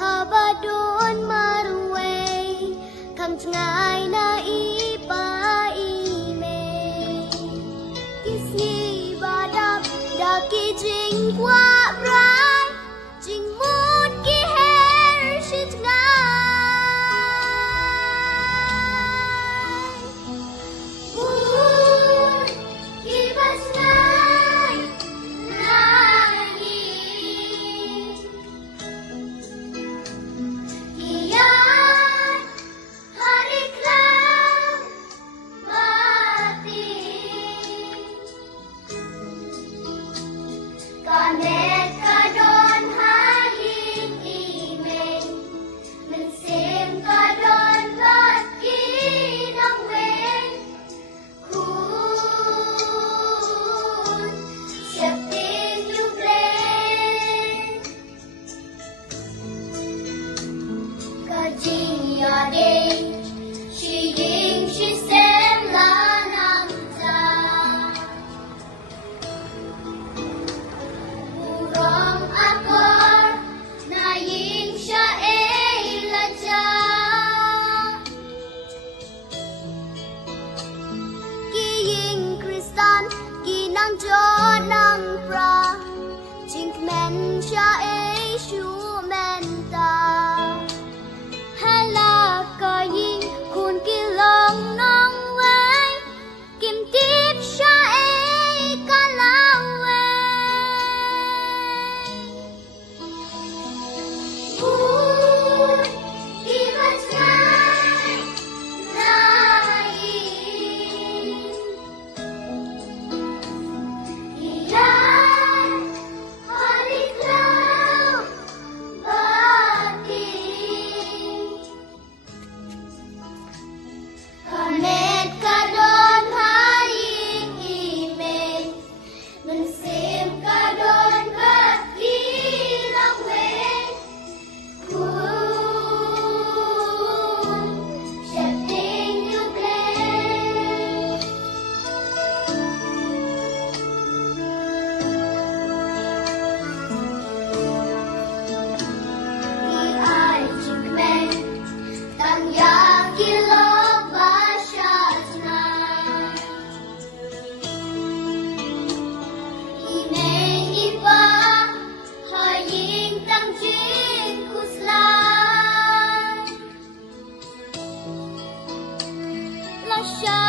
habadon marway kam ngay na ipa ime kisni badap daki jing kwa rai jing mut ki her shit ngai mut ki bas ngai nagi kian hari kram mati kanet kadon haling imeng mensim kadon lot kinang wen kun siapin you blame kajing yadeng she ying she sem la nam ta Urang akor na ying siya ay ladya Kiying kristan kinang jod ng pra Jinkmen siya ay shumenta Hala kaying kun kilong nong way Kim tip siya ay kalaway Kun ibat ngay nain Iyan haliklaw batin Kamet kadon haling imeng mensim kadon batinang wen kun siapin you blame iay jingmen tang yakilog basyas na Inay iba haying tang jing kuslan Lasya